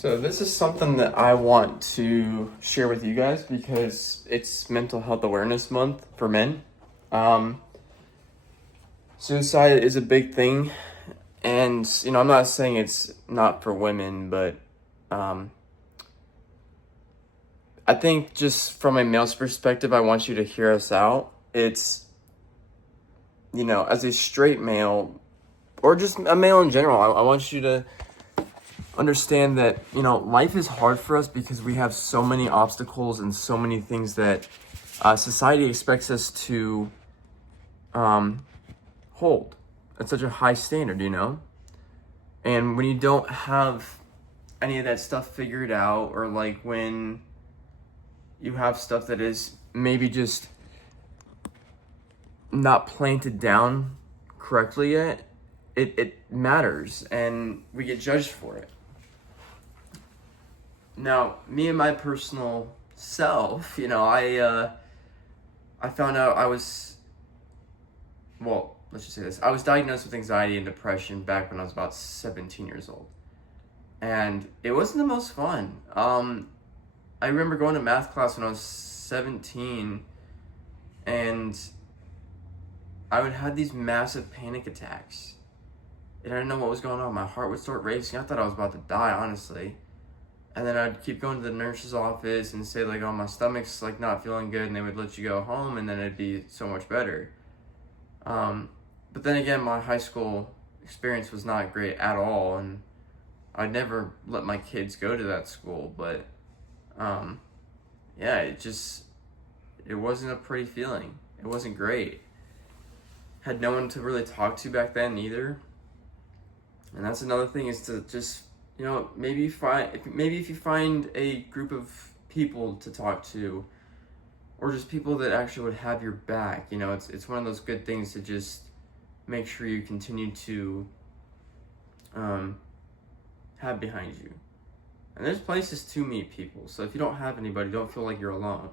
So this is something that I want to share with you guys because it's Mental Health Awareness Month for men. Um, Suicide is a big thing, and I'm not saying it's not for women, but um, I think just from a male's perspective, I want you to hear us out. It's as a straight male or just a male in general, I want you to understand that life is hard for us because we have so many obstacles and so many things that society expects us to hold at such a high standard, and when you don't have any of that stuff figured out, or like when you have stuff that is maybe just not planted down correctly yet, it matters and we get judged for it. Now, me and my personal self, I found out let's just say this. I was diagnosed with anxiety and depression back when I was about 17 years old. And it wasn't the most fun. I remember going to math class when I was 17, and I would have these massive panic attacks. And I didn't know what was going on. My heart would start racing. I thought I was about to die, honestly. And then I'd keep going to the nurse's office and say, like, oh, my stomach's, like, not feeling good, and they would let you go home, and then it'd be so much better. But then again, my high school experience was not great at all, and I'd never let my kids go to that school, but, it wasn't a pretty feeling. It wasn't great. Had no one to really talk to back then either. And that's another thing, is to just maybe if you find a group of people to talk to, or just people that actually would have your back. It's one of those good things to just make sure you continue to have behind you. And there's places to meet people, so if you don't have anybody, don't feel like you're alone.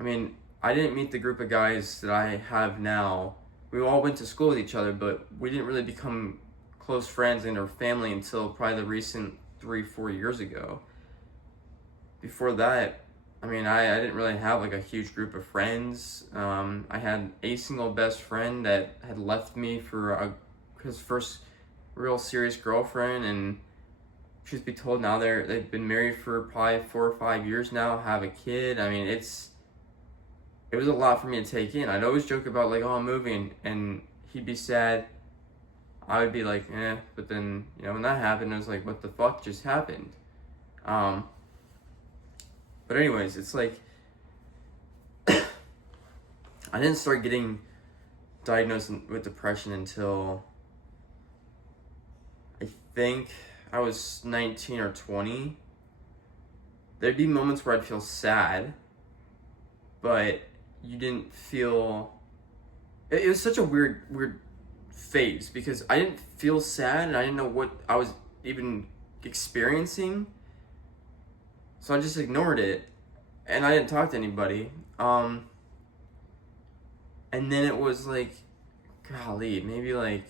I mean, I didn't meet the group of guys that I have now. We all went to school with each other, but we didn't really become close friends and or family until probably the recent 3-4 years ago. Before that, I mean, I didn't really have like a huge group of friends. I had a single best friend that had left me for his first real serious girlfriend, and truth be told, now they've been married for probably 4 or 5 years now, have a kid. I mean, it was a lot for me to take in. I'd always joke about, like, oh, I'm moving, and he'd be sad. I would be like, but then, when that happened, I was like, what the fuck just happened? But anyways, it's like, I didn't start getting diagnosed with depression until I think I was 19 or 20. There'd be moments where I'd feel sad, but you didn't feel, it was such a weird phase, because I didn't feel sad and I didn't know what I was even experiencing, so I just ignored it and I didn't talk to anybody. And then it was like, golly, maybe like,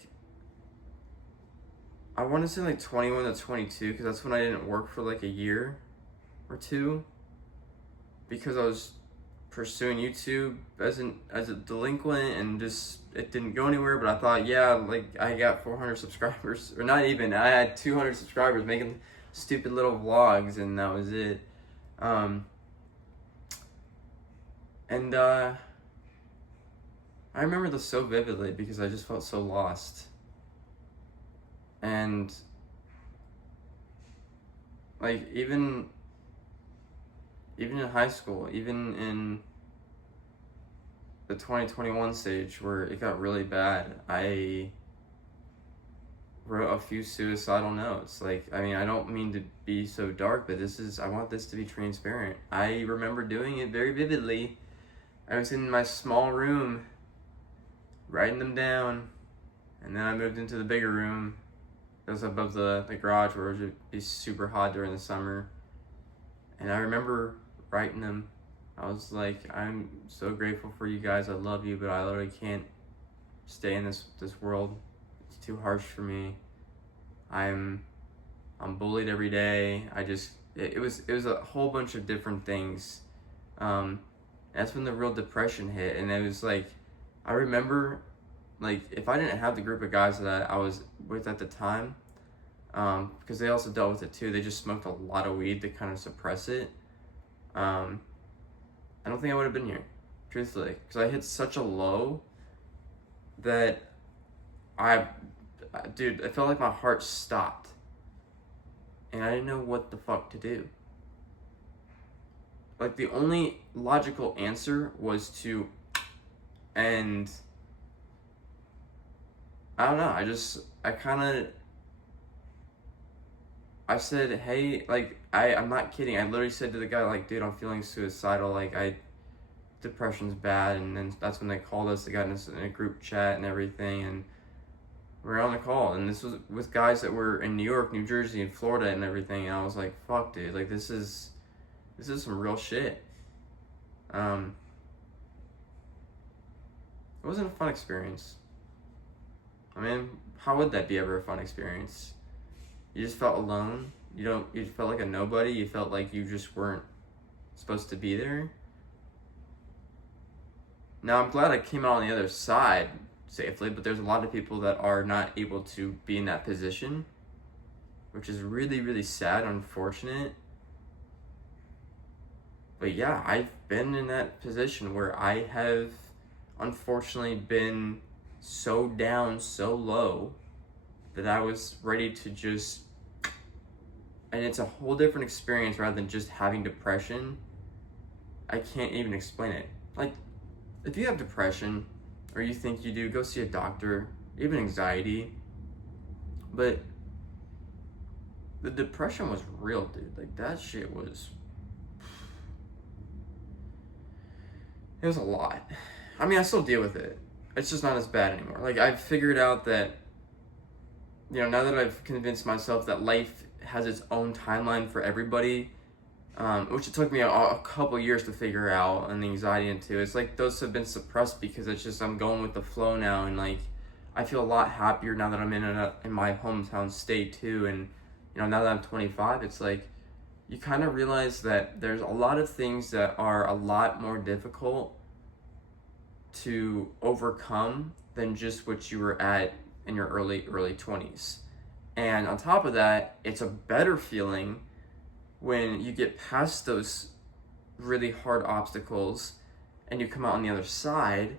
I want to say like 21 to 22, because that's when I didn't work for like a year or two, because I was pursuing YouTube as a delinquent, and just it didn't go anywhere. But I thought, like, I got 400 subscribers, or not even, I had 200 subscribers making stupid little vlogs, and that was it. I remember this so vividly because I just felt so lost. And like, even in high school, even in the 2021 stage where it got really bad, I wrote a few suicidal notes. Like, I mean, I don't mean to be so dark, but I want this to be transparent. I remember doing it very vividly. I was in my small room writing them down, and then I moved into the bigger room. It was above the garage, where it would be super hot during the summer. And I remember writing them. I was like, I'm so grateful for you guys. I love you, but I literally can't stay in this world. It's too harsh for me. I'm I'm bullied every day. It was a whole bunch of different things. That's when the real depression hit, and it was like, I remember, like, if I didn't have the group of guys that I was with at the time, because they also dealt with it too. They just smoked a lot of weed to kind of suppress it. I don't think I would have been here, truthfully, because I hit such a low that dude, I felt like my heart stopped, and I didn't know what the fuck to do. Like, the only logical answer was to end. I don't know. I said, hey, like, I'm not kidding. I literally said to the guy, like, dude, I'm feeling suicidal. Like, depression's bad. And then that's when they called us. They got us in a group chat and everything. And we were on the call. And this was with guys that were in New York, New Jersey, and Florida and everything. And I was like, fuck, dude. Like, this is some real shit. It wasn't a fun experience. I mean, how would that be ever a fun experience? You just felt alone. You felt like a nobody. You felt like you just weren't supposed to be there. Now, I'm glad I came out on the other side safely, but there's a lot of people that are not able to be in that position, which is really, really sad, unfortunate. But yeah, I've been in that position where I have unfortunately been so down, so low, that I was ready to just, and it's a whole different experience rather than just having depression. I can't even explain it. Like, if you have depression, or you think you do, go see a doctor, even anxiety. But the depression was real, dude. Like, that shit was, it was a lot. I mean, I still deal with it. It's just not as bad anymore. Like, I've figured out that, you know, now that I've convinced myself that life has its own timeline for everybody, which it took me a couple years to figure out, and the anxiety into, it's like those have been suppressed because it's just, I'm going with the flow now, and like, I feel a lot happier now that I'm in my hometown state too, and you know, now that I'm 25, it's like, you kind of realize that there's a lot of things that are a lot more difficult to overcome than just what you were at in your early 20s. And on top of that, it's a better feeling when you get past those really hard obstacles and you come out on the other side.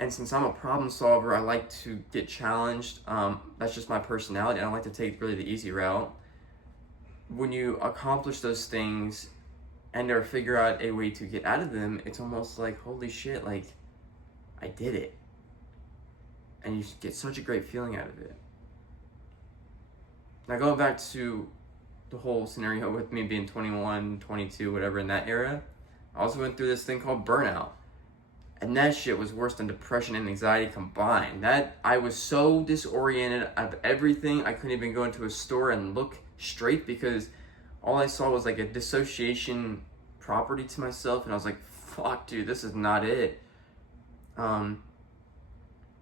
And since I'm a problem solver, I like to get challenged. That's just my personality. I don't like to take really the easy route. When you accomplish those things and or figure out a way to get out of them, it's almost like, holy shit, like, I did it. And you get such a great feeling out of it. Now, going back to the whole scenario with me being 21, 22, whatever, in that era, I also went through this thing called burnout. And that shit was worse than depression and anxiety combined. That, I was so disoriented out of everything, I couldn't even go into a store and look straight because all I saw was like a dissociation property to myself, and I was like, fuck, dude, this is not it. And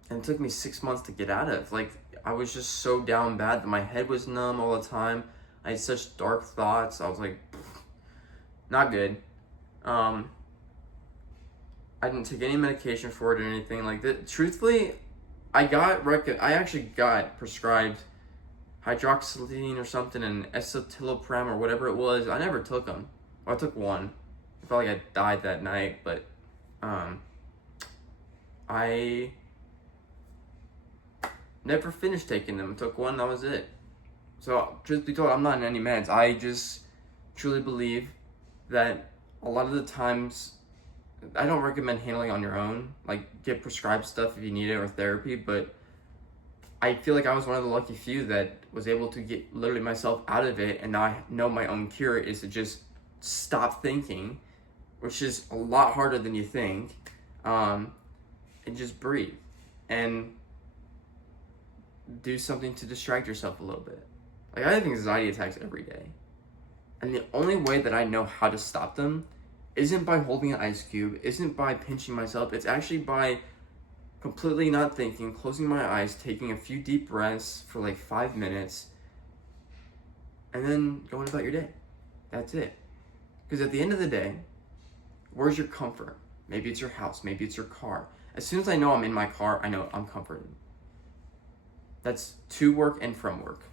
it took me 6 months to get out of. Like, I was just so down bad that my head was numb all the time. I had such dark thoughts. I was like, not good. I didn't take any medication for it or anything like that. Truthfully, I actually got prescribed hydroxyzine or something and escitalopram or whatever it was. I never took them. Well, I took one. I felt like I died that night, but I never finished taking them. I took one, that was it. So, truth be told, I'm not in any meds. I just truly believe that a lot of the times, I don't recommend handling on your own. Like, get prescribed stuff if you need it or therapy, but I feel like I was one of the lucky few that was able to get literally myself out of it, and now I know my own cure is to just stop thinking, which is a lot harder than you think, and just breathe and do something to distract yourself a little bit. Like, I have anxiety attacks every day, and the only way that I know how to stop them isn't by holding an ice cube, isn't by pinching myself, it's actually by completely not thinking, closing my eyes, taking a few deep breaths for like 5 minutes, and then going about your day. That's it. Because at the end of the day, where's your comfort? Maybe it's your house, maybe it's your car. As soon as I know I'm in my car, I know I'm comforted. That's to work and from work.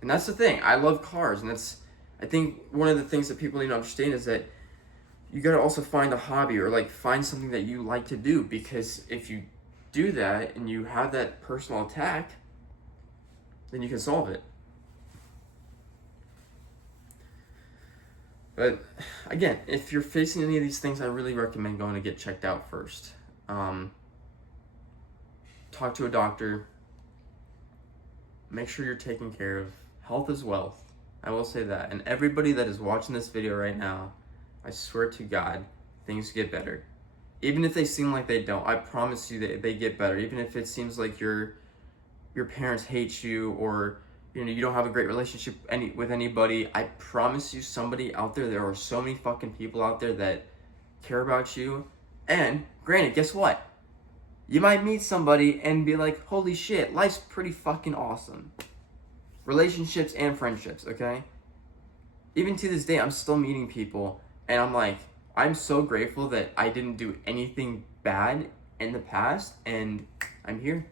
And that's the thing. I love cars, and I think one of the things that people need to understand is that you gotta also find a hobby, or like find something that you like to do, because if you do that and you have that personal attack, then you can solve it. But again, if you're facing any of these things, I really recommend going to get checked out first. Talk to a doctor. Make sure you're taken care of. Health is wealth. I will say that. And everybody that is watching this video right now, I swear to God, things get better. Even if they seem like they don't, I promise you that they get better. Even if it seems like your parents hate you, or you don't have a great relationship with anybody, I promise you, somebody out there are so many fucking people out there that care about you. And granted, guess what? You might meet somebody and be like, holy shit, life's pretty fucking awesome. Relationships and friendships, okay? Even to this day, I'm still meeting people, and I'm like, I'm so grateful that I didn't do anything bad in the past, and I'm here.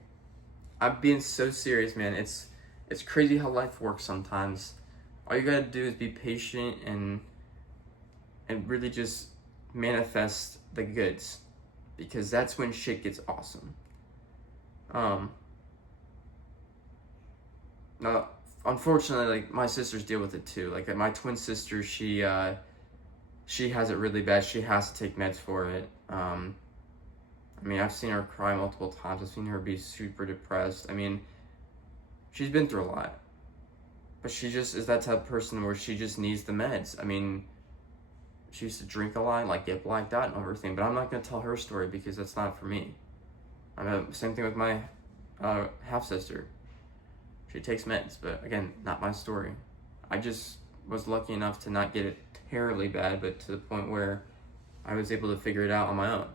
I'm being so serious, man. It's crazy how life works sometimes. All you gotta do is be patient and really just manifest the goods, because that's when shit gets awesome. Now, unfortunately, like, my sisters deal with it too. Like, my twin sister, she has it really bad. She has to take meds for it. I mean, I've seen her cry multiple times. I've seen her be super depressed. I mean, she's been through a lot, but she just is that type of person where she just needs the meds. I mean, she used to drink a lot, like get blacked out and everything, but I'm not going to tell her story because that's not for me. Same thing with my half-sister. She takes meds, but again, not my story. I just was lucky enough to not get it terribly bad, but to the point where I was able to figure it out on my own.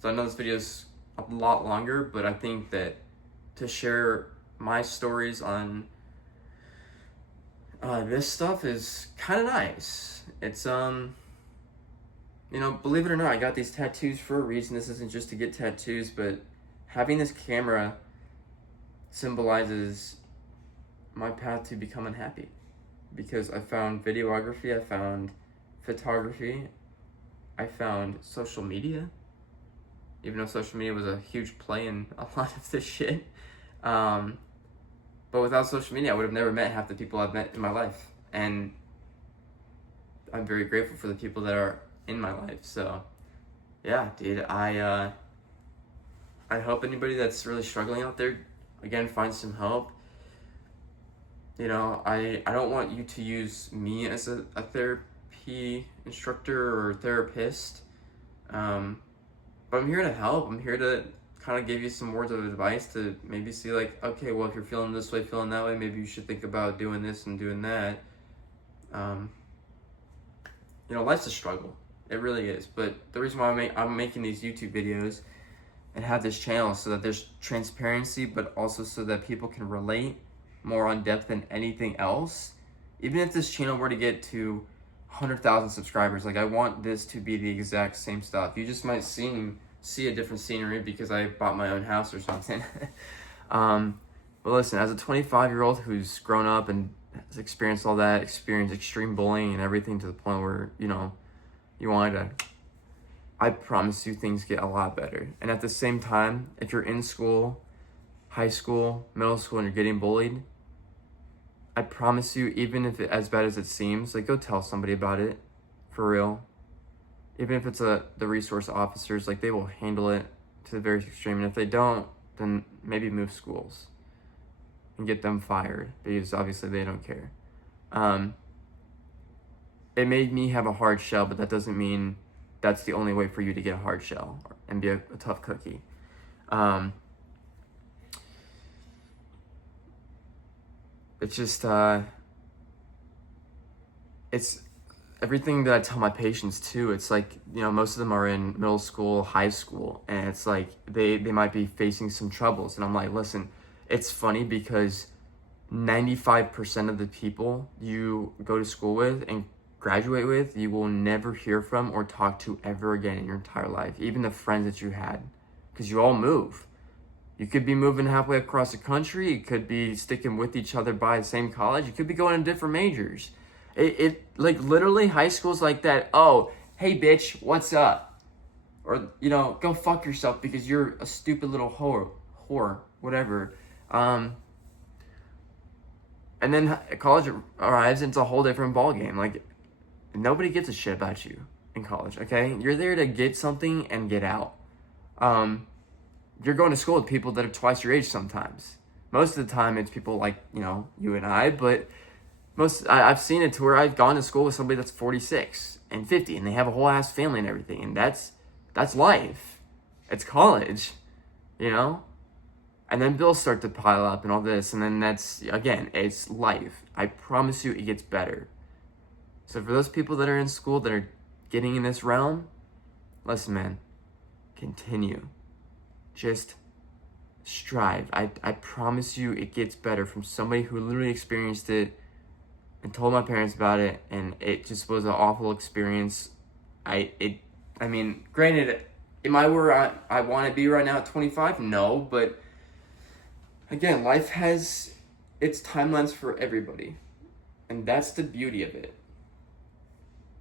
So I know this video is a lot longer, but I think that to share my stories on this stuff is kind of nice. It's believe it or not, I got these tattoos for a reason. This isn't just to get tattoos, but having this camera symbolizes my path to becoming happy, because I found videography, I found photography, I found social media, even though social media was a huge play in a lot of this shit. But without social media, I would have never met half the people I've met in my life. And I'm very grateful for the people that are in my life. So, yeah, dude, I hope anybody that's really struggling out there, again, find some help. I don't want you to use me as a therapy instructor or therapist. But I'm here to help. I'm here to kind of give you some words of advice to maybe see, like, okay, well, if you're feeling this way, feeling that way, maybe you should think about doing this and doing that. Life's a struggle. It really is. But the reason why I'm making these YouTube videos and have this channel so that there's transparency, but also so that people can relate more on depth than anything else. Even if this channel were to get to 100,000 subscribers, like, I want this to be the exact same stuff. You just might see a different scenery because I bought my own house or something. But listen, as a 25-year-old who's grown up and has experienced all that, experienced extreme bullying and everything to the point where, you wanted to, I promise you things get a lot better. And at the same time, if you're in school, high school, middle school, and you're getting bullied, I promise you, even if it's as bad as it seems, like, go tell somebody about it, for real. Even if it's the resource officers, like, they will handle it to the very extreme. And if they don't, then maybe move schools and get them fired, because obviously they don't care. It made me have a hard shell, but that doesn't mean that's the only way for you to get a hard shell and be a tough cookie. It's just, it's everything that I tell my patients too. It's like, most of them are in middle school, high school, and it's like they might be facing some troubles. And I'm like, listen, it's funny because 95% of the people you go to school with and graduate with, you will never hear from or talk to ever again in your entire life, even the friends that you had, because you all move. You could be moving halfway across the country, you could be sticking with each other by the same college, you could be going to different majors. It like literally high school's like that. Oh, hey bitch, what's up? Or, you know, go fuck yourself because you're a stupid little whore, whatever. And then college arrives and it's a whole different ballgame. Like, nobody gives a shit about you in college, okay? You're there to get something and get out. You're going to school with people that are twice your age sometimes. Most of the time it's people like, you know, you and I, but I've seen it to where I've gone to school with somebody that's 46 and 50 and they have a whole ass family and everything, and that's life. It's college, you know? And then bills start to pile up and all this, and then that's, again, it's life. I promise you it gets better. So for those people that are in school that are getting in this realm, listen, man, continue. Just strive. I promise you it gets better, from somebody who literally experienced it and told my parents about it, and it just was an awful experience. I mean, granted, am I where I want to be right now at 25? No, but again, life has its timelines for everybody, and that's the beauty of it.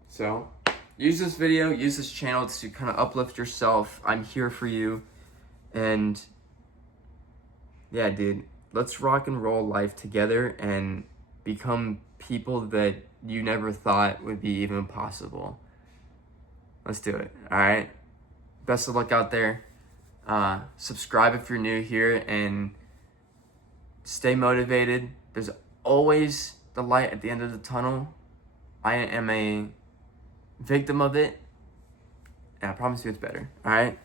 So, use this video, use this channel to kind of uplift yourself. I'm here for you, and yeah, dude, let's rock and roll life together and become people that you never thought would be even possible. Let's do it, all right? Best of luck out there. Subscribe if you're new here, and stay motivated. There's always the light at the end of the tunnel. I am a victim of it, and I promise you it's better, all right?